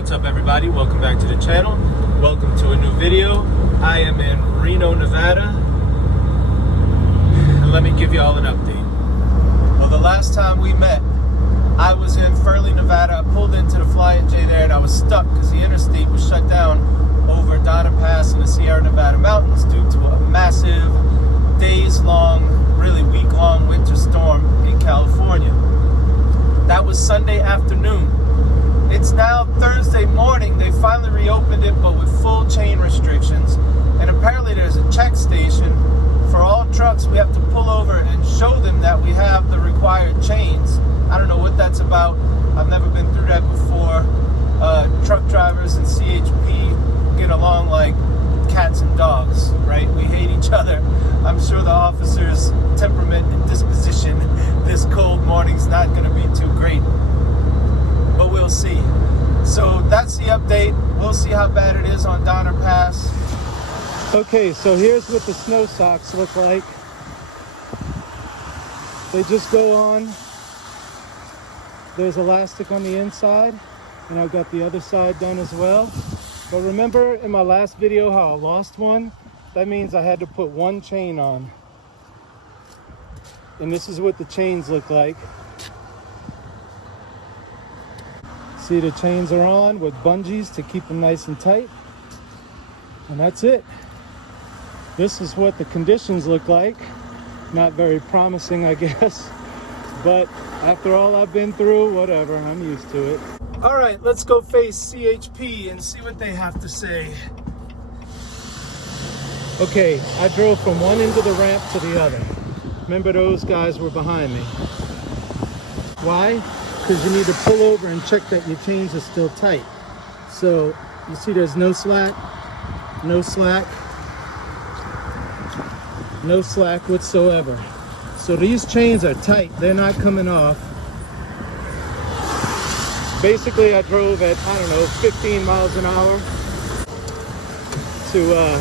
What's up, everybody? Welcome back to the channel. Welcome to a new video. I am in Reno, Nevada, and let me give you all an update. Well, the last time we met, I was in Furley, Nevada. I pulled into the Flying J there, and I was stuck because the interstate was shut down over Donner Pass in the Sierra Nevada mountains due to a massive, days-long, really week-long winter storm in California. That was Sunday afternoon. It's now Thursday morning. They finally reopened it, but with full chain restrictions. And apparently there's a check station for all trucks. We have to pull over and show them that we have the required chains. I don't know what that's about. I've never been through that before. Truck drivers and CHP get along like cats and dogs, right? We hate each other. I'm sure the officers' temperament and disposition this cold morning's not going to be too great, but we'll see. So that's the update. We'll see how bad it is on Donner Pass. Okay, so here's what the snow socks look like. They just go on. There's elastic on the inside, and I've got the other side done as well. But remember in my last video how I lost one? That means I had to put one chain on. And this is what the chains look like. See, the chains are on with bungees to keep them nice and tight. And that's it. This is what the conditions look like. Not very promising, I guess. But after all I've been through, whatever, I'm used to it. All right, let's go face CHP and see what they have to say. Okay, I drove from one end of the ramp to the other. Remember, those guys were behind me. Why? Because you need to pull over and check that your chains are still tight. So you see there's no slack, no slack, no slack whatsoever. So these chains are tight, they're not coming off. Basically I drove at, I don't know, 15 miles an hour to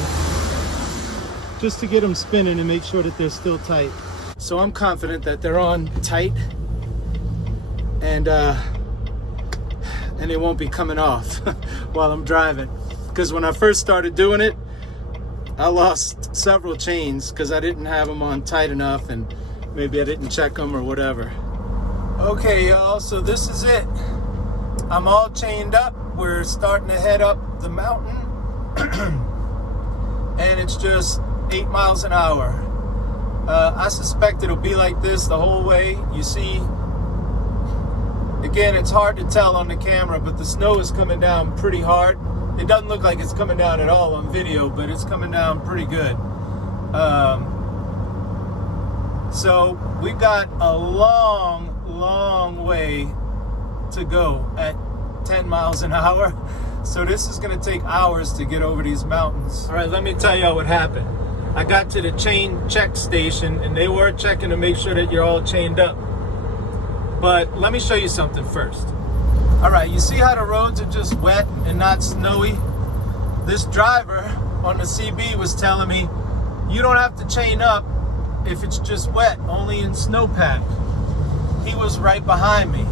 just to get them spinning and make sure that they're still tight. So I'm confident that they're on tight and they won't be coming off while I'm driving. Because when I first started doing it, I lost several chains because I didn't have them on tight enough, and maybe I didn't check them or whatever. Okay, y'all, so this is it. I'm all chained up. We're starting to head up the mountain. And it's just 8 miles an hour. I suspect it'll be like this the whole way. You see, again, it's hard to tell on the camera, but the snow is coming down pretty hard. It doesn't look like it's coming down at all on video, but it's coming down pretty good. So we've got a long way to go at 10 miles an hour. So this is gonna take hours to get over these mountains. All right, let me tell y'all what happened. I got to the chain check station and they were checking to make sure that you're all chained up. But let me show you something first. All right, you see how the roads are just wet and not snowy? This driver on the CB was telling me, you don't have to chain up if it's just wet, only in snowpack. He was right behind me.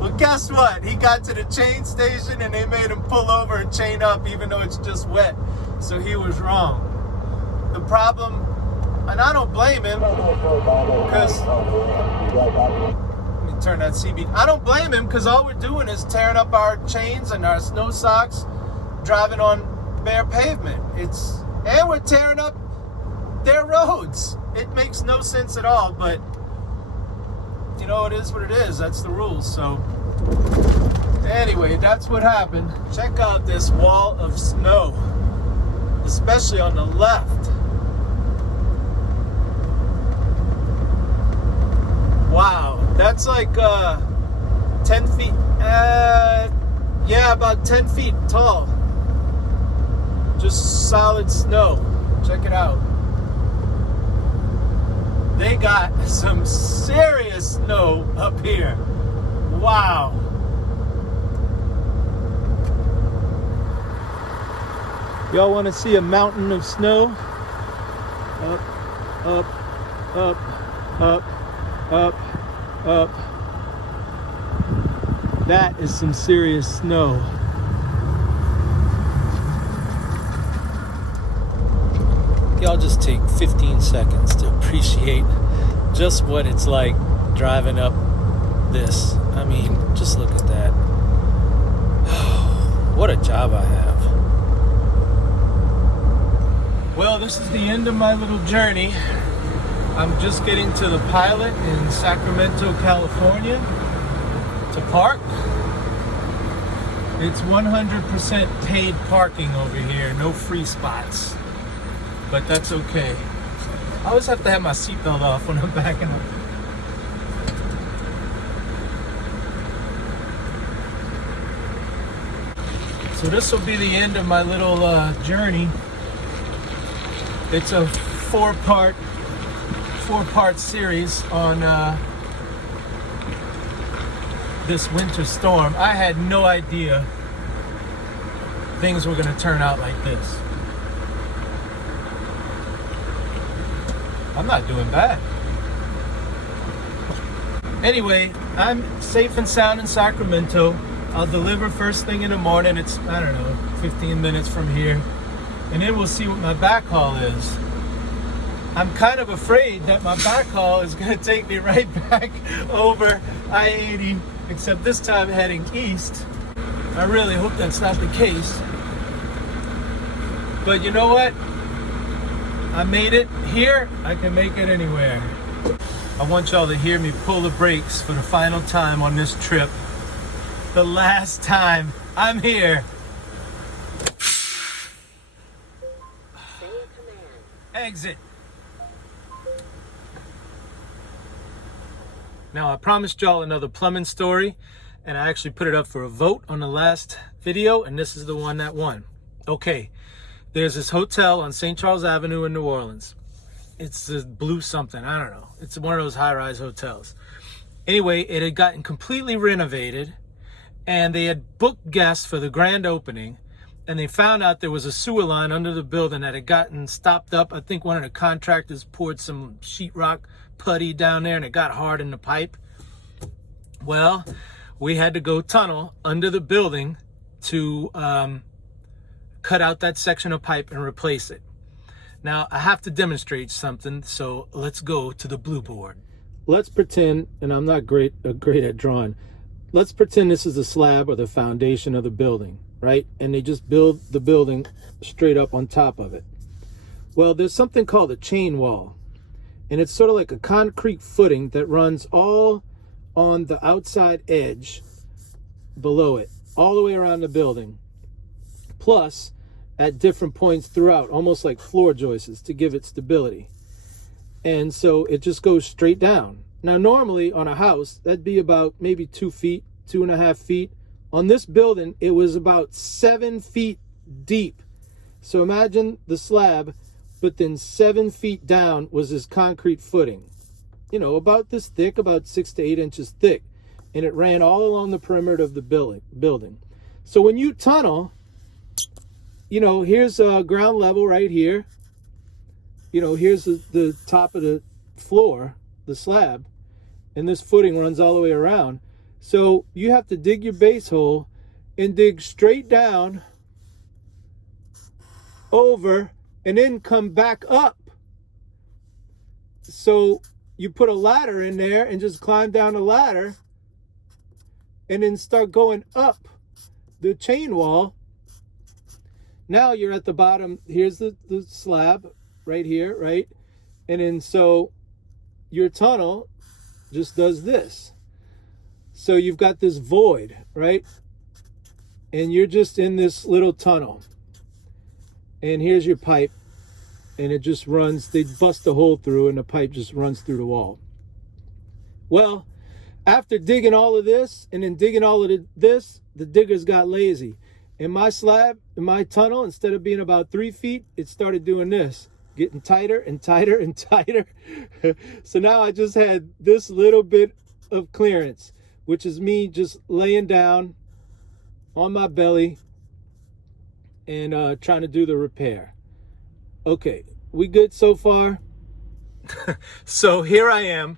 Well, guess what? He got to the chain station and they made him pull over and chain up even though it's just wet. So he was wrong. The problem, and I don't blame him, because, let me turn that CB. I don't blame him because all we're doing is tearing up our chains and our snow socks, driving on bare pavement. And we're tearing up their roads. It makes no sense at all, but you know, it is what it is. That's the rules. So anyway, that's what happened. Check out this wall of snow, especially on the left. Wow, that's like 10 feet, yeah, about 10 feet tall. Just solid snow. Check it out. They got some serious snow up here. Wow. Y'all want to see a mountain of snow? Up, up, up, up, up, up. That is some serious snow. Y'all just take 15 seconds to appreciate just what it's like driving up this. I mean, just look at that. What a job I have. Well, this is the end of my little journey. I'm just getting to the Pilot in Sacramento, California to park. It's 100% paid parking over here, no free spots. But that's okay. I always have to have my seatbelt off when I'm backing up. So this will be the end of my little journey. It's a four-part series on this winter storm. I had no idea things were going to turn out like this. I'm not doing bad. Anyway, I'm safe and sound in Sacramento. I'll deliver first thing in the morning. It's, I don't know, 15 minutes from here. And then we'll see what my backhaul is. I'm kind of afraid that my backhaul is going to take me right back over I-80, except this time heading east. I really hope that's not the case. But you know what? I made it here. I can make it anywhere. I want y'all to hear me pull the brakes for the final time on this trip. The last time I'm here. Exit. Now, I promised y'all another plumbing story, and I actually put it up for a vote on the last video, and this is the one that won. Okay, there's this hotel on St. Charles Avenue in New Orleans. It's the Blue something, I don't know. It's one of those high-rise hotels. Anyway, it had gotten completely renovated, and they had booked guests for the grand opening, and they found out there was a sewer line under the building that had gotten stopped up. I think one of the contractors poured some sheetrock putty down there, and it got hard in the pipe. Well, we had to go tunnel under the building to cut out that section of pipe and replace it. Now, I have to demonstrate something, so let's go to the blue board. Let's pretend, and I'm not great at drawing, let's pretend this is the slab or the foundation of the building, right? And they just build the building straight up on top of it. Well, there's something called a chain wall, and it's sort of like a concrete footing that runs all on the outside edge below it, all the way around the building, plus at different points throughout, almost like floor joists to give it stability. And so it just goes straight down. Now, normally on a house, that'd be about maybe 2 feet, 2.5 feet. On this building, it was about 7 feet deep. So imagine the slab, but then 7 feet down was this concrete footing. You know, about this thick, about 6 to 8 inches thick. And it ran all along the perimeter of the building. So when you tunnel, you know, here's ground level right here. You know, here's the top of the floor, the slab, and this footing runs all the way around. So you have to dig your base hole and dig straight down over and then come back up. So you put a ladder in there and just climb down the ladder and then start going up the chain wall. Now you're at the bottom. Here's the slab right here, right? And then so your tunnel just does this. So you've got this void, right? And you're just in this little tunnel. And here's your pipe. And it just runs, they bust a hole through and the pipe just runs through the wall. Well, after digging all of this and then digging all of this, the diggers got lazy. And my slab, in my tunnel, instead of being about 3 feet, it started doing this, getting tighter and tighter and tighter. So now I just had this little bit of clearance, which is me just laying down on my belly and trying to do the repair. Okay, we good so far? So here I am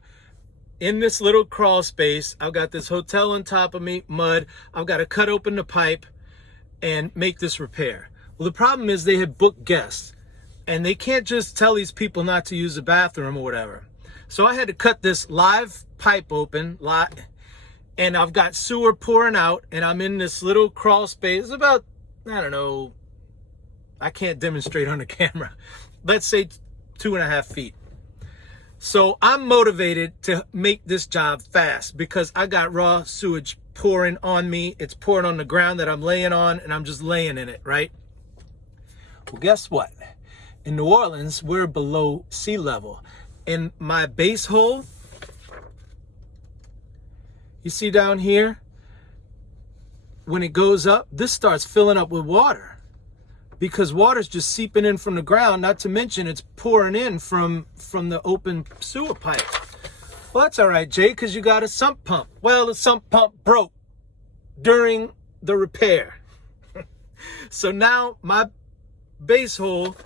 in this little crawl space. I've got this hotel on top of me, mud. I've got to cut open the pipe and make this repair. Well, the problem is they had booked guests, and they can't just tell these people not to use the bathroom or whatever. So I had to cut this live pipe open, and I've got sewer pouring out, and I'm in this little crawl space. It's about, I don't know, I can't demonstrate on the camera. Let's say 2.5 feet. So I'm motivated to make this job fast because I got raw sewage pouring on me. It's pouring on the ground that I'm laying on, and I'm just laying in it, right? Well, guess what? In New Orleans, we're below sea level. And my base hole, you see down here, when it goes up, this starts filling up with water because water's just seeping in from the ground, not to mention it's pouring in from the open sewer pipe. Well, that's all right, Jay, because you got a sump pump. Well, the sump pump broke during the repair. So now my base hole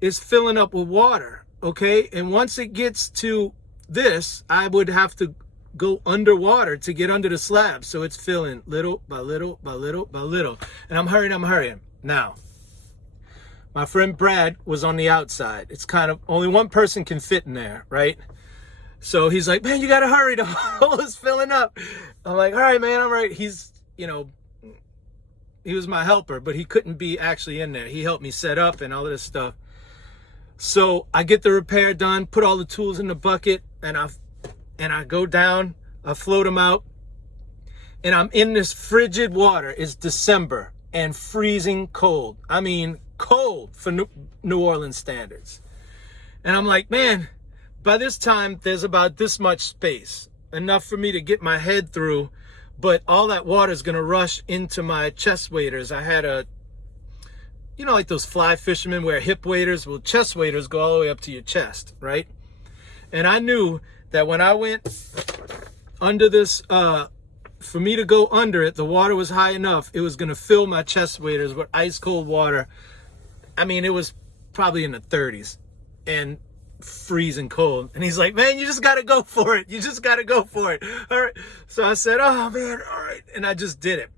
is filling up with water, okay? And once it gets to this, I would have to go underwater to get under the slab. So it's filling little by little by little by little. And I'm hurrying. Now, my friend Brad was on the outside. It's kind of, only one person can fit in there, right? So he's like, man, you got to hurry. The hole is filling up. I'm like, all right, man, I'm right. He's, he was my helper, but he couldn't be actually in there. He helped me set up and all of this stuff. So I get the repair done, put all the tools in the bucket, and I go down, I float them out, and I'm in this frigid water. It's December and freezing cold. I mean, cold for New Orleans standards. And I'm like, man, by this time, there's about this much space, enough for me to get my head through, but all that water is going to rush into my chest waders. I had like those fly fishermen wear hip waders. Well, chest waders go all the way up to your chest, right? And I knew that when I went under this, for me to go under it, the water was high enough. It was going to fill my chest waders with ice cold water. I mean, it was probably in the 30s and freezing cold. And he's like, man, you just got to go for it. You just got to go for it. All right. So I said, oh, man, all right. And I just did it.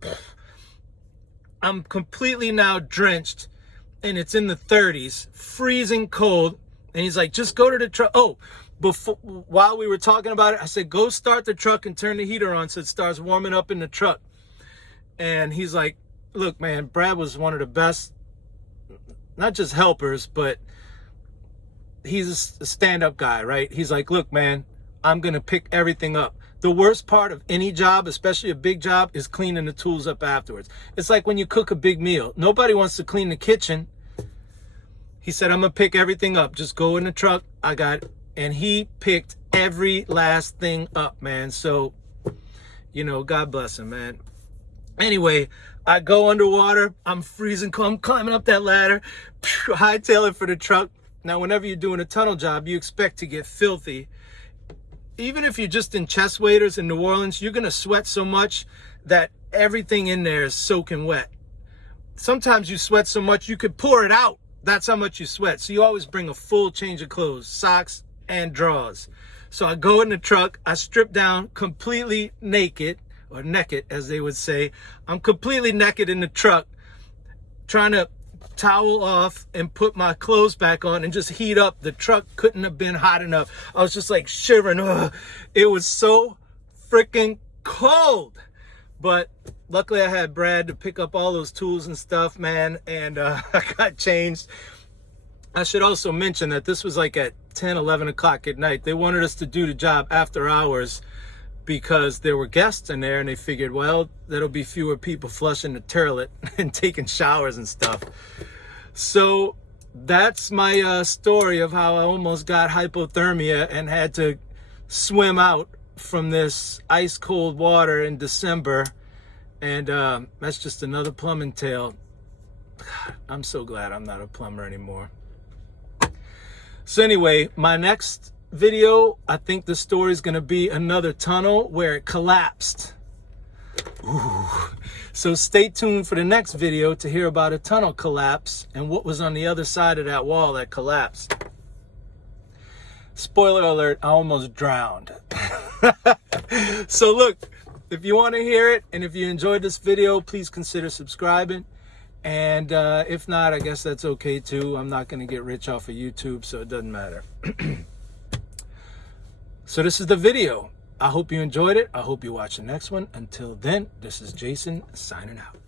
I'm completely now drenched, and it's in the 30s, freezing cold. And he's like, just go to the truck. Oh, while we were talking about it, I said, go start the truck and turn the heater on so it starts warming up in the truck. And he's like, look, man, Brad was one of the best, not just helpers, but he's a stand-up guy, right? He's like, look, man, I'm going to pick everything up. The worst part of any job, especially a big job, is cleaning the tools up afterwards. It's like when you cook a big meal. Nobody wants to clean the kitchen. He said, I'm going to pick everything up. Just go in the truck. I got it. And he picked every last thing up, man. So, God bless him, man. Anyway, I go underwater. I'm freezing cold. I'm climbing up that ladder. Hightail it for the truck. Now, whenever you're doing a tunnel job, you expect to get filthy. Even if you're just in chest waders in New Orleans, you're going to sweat so much that everything in there is soaking wet. Sometimes you sweat so much you could pour it out. That's how much you sweat. So you always bring a full change of clothes, socks and drawers. So I go in the truck, I strip down completely naked, or naked as they would say. I'm completely naked in the truck, trying to towel off and put my clothes back on and just heat up. The truck couldn't have been hot enough. I was just like shivering. Ugh. It was so freaking cold. But luckily I had Brad to pick up all those tools and stuff, man, and I got changed. I should also mention that this was like at 10, 11 o'clock at night. They wanted us to do the job after hours because there were guests in there, and they figured, well, there'll be fewer people flushing the toilet and taking showers and stuff. So that's my story of how I almost got hypothermia and had to swim out from this ice cold water in December. And that's just another plumbing tale. God, I'm so glad I'm not a plumber anymore. So anyway, my next video, I think the story is going to be another tunnel where it collapsed. Ooh. So stay tuned for the next video to hear about a tunnel collapse and what was on the other side of that wall that collapsed. Spoiler alert, I almost drowned. So look, if you want to hear it and if you enjoyed this video, please consider subscribing. And if not, I guess that's okay too. I'm not going to get rich off of YouTube, so it doesn't matter. So this is the video. I hope you enjoyed it. I hope you watch the next one. Until then, this is Jason signing out.